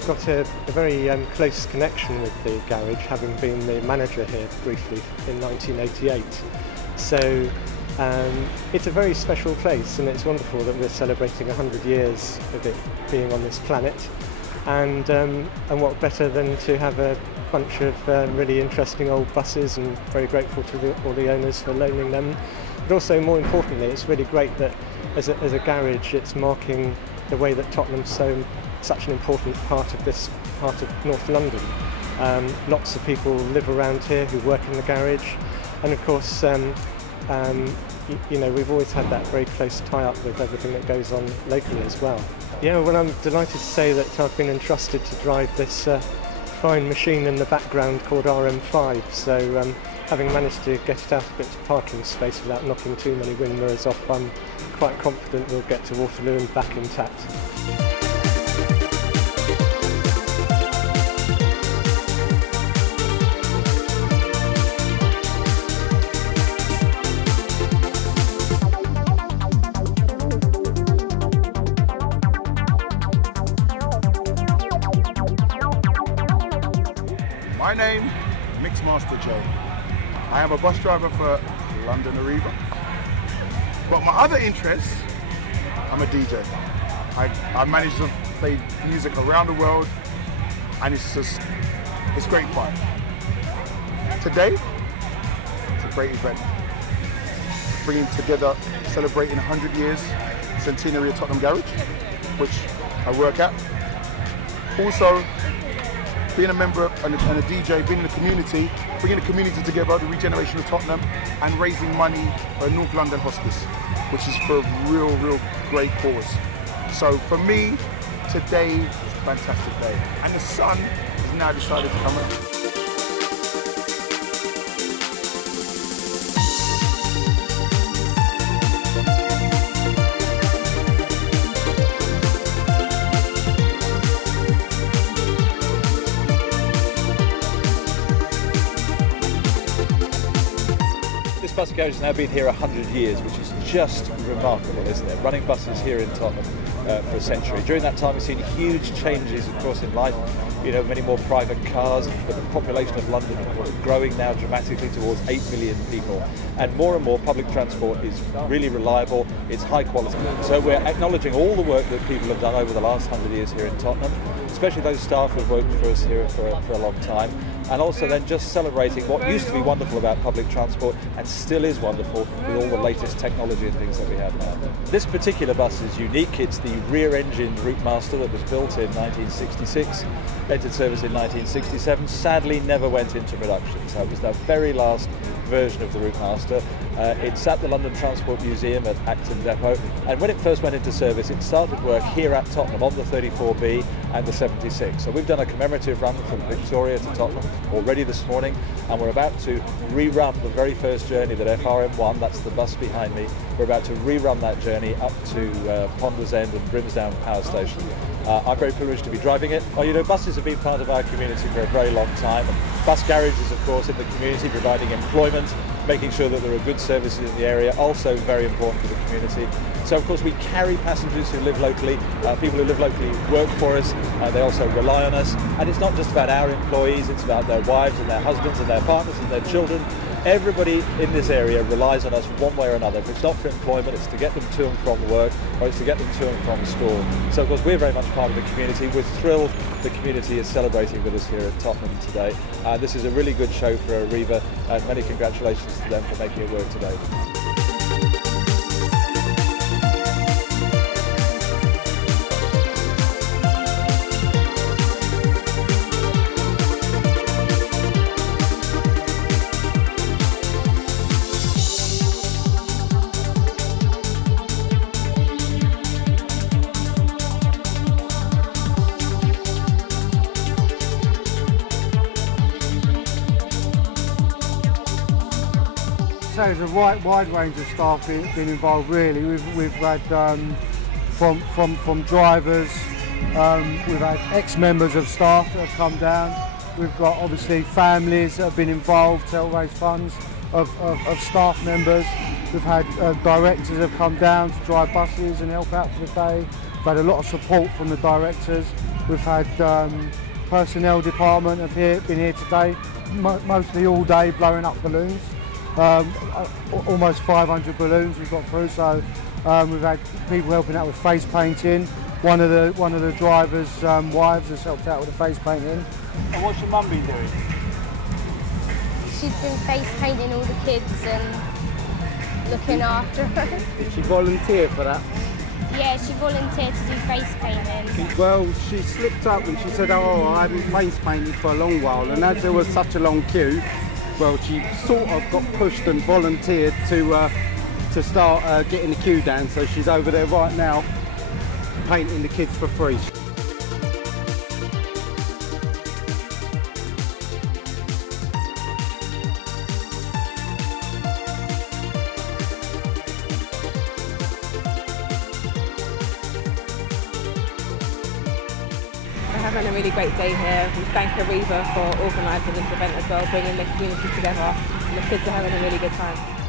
I've got a very close connection with the garage, having been the manager here briefly in 1988. So it's a very special place, and it's wonderful that we're celebrating 100 years of it being on this planet. And what better than to have a bunch of really interesting old buses, and very grateful to all the owners for loaning them. But also, more importantly, it's really great that as a garage, it's marking the way that Tottenham's such an important part of this part of North London. Lots of people live around here who work in the garage, and of course, you know, we've always had that very close tie-up with everything that goes on locally as well. Yeah, well, I'm delighted to say that I've been entrusted to drive this fine machine in the background called RM5. So, having managed to get it out of its parking space without knocking too many wing mirrors off, I'm quite confident we'll get to Waterloo and back intact. My name, Mixmaster J. I am a bus driver for London Arriva. But my other interests, I'm a DJ. I manage to play music around the world, and it's great fun. Today, it's a great event. Bringing together, celebrating 100 years, centenary of Tottenham Garage, which I work at. Also, being a member and a DJ, being in the community, bringing the community together, the regeneration of Tottenham, and raising money for North London Hospice, which is for a real great cause. So for me, today is a fantastic day. And the sun has now decided to come out. This bus garage has now been here 100 years, which is just remarkable, isn't it? Running buses here in Tottenham for a century. During that time, we've seen huge changes, of course, in life. You know, many more private cars, but the population of London is growing now dramatically towards 8 million people. And more public transport is really reliable, it's high quality. So we're acknowledging all the work that people have done over the last 100 years here in Tottenham, especially those staff who've worked for us here for a long time. And also then just celebrating what used to be wonderful about public transport and still is wonderful with all the latest technology and things that we have now. This particular bus is unique. It's the rear-engined Routemaster that was built in 1966, entered service in 1967, sadly never went into production. So it was the very last version of the Routemaster. It's at the London Transport Museum at Acton Depot, and when it first went into service, it started work here at Tottenham on the 34B and the 76. So we've done a commemorative run from Victoria to Tottenham already this morning, and we're about to rerun the very first journey that FRM1, that's the bus behind me, we're about to rerun that journey up to Ponders End and Brimsdown Power Station. I'm very privileged to be driving it. Well, you know, buses have been part of our community for a very long time. Bus garages, of course, in the community, providing employment, making sure that there are good services in the area, also very important to the community. So, of course, we carry passengers who live locally, people who live locally work for us, they also rely on us. And it's not just about our employees, it's about their wives and their husbands and their partners and their children. Everybody in this area relies on us one way or another. If it's not for employment, it's to get them to and from work, or it's to get them to and from school. So of course we're very much part of the community. We're thrilled the community is celebrating with us here at Tottenham today. This is a really good show for Arriva, and many congratulations to them for making it work today. There's a wide range of staff been involved. Really, we've had from drivers, we've had ex-members of staff that have come down. We've got obviously families that have been involved to help raise funds of staff members. We've had directors that have come down to drive buses and help out for the day. We've had a lot of support from the directors. We've had personnel department have been here today, mostly all day blowing up balloons. Almost 500 balloons we've got through, so we've had people helping out with face painting. One of the drivers' wives has helped out with the face painting. And what's your mum been doing? She's been face painting all the kids and looking after us. Did she volunteer for that? Yeah, she volunteered to do face painting. Well, she slipped up and she said, oh, I haven't face painted for a long while, and as there was such a long queue, well, she sort of got pushed and volunteered to start getting the queue down, so she's over there right now painting the kids for free. We're having a really great day here. We thank Arriva for organising this event as well, bringing the community together. And the kids are having a really good time.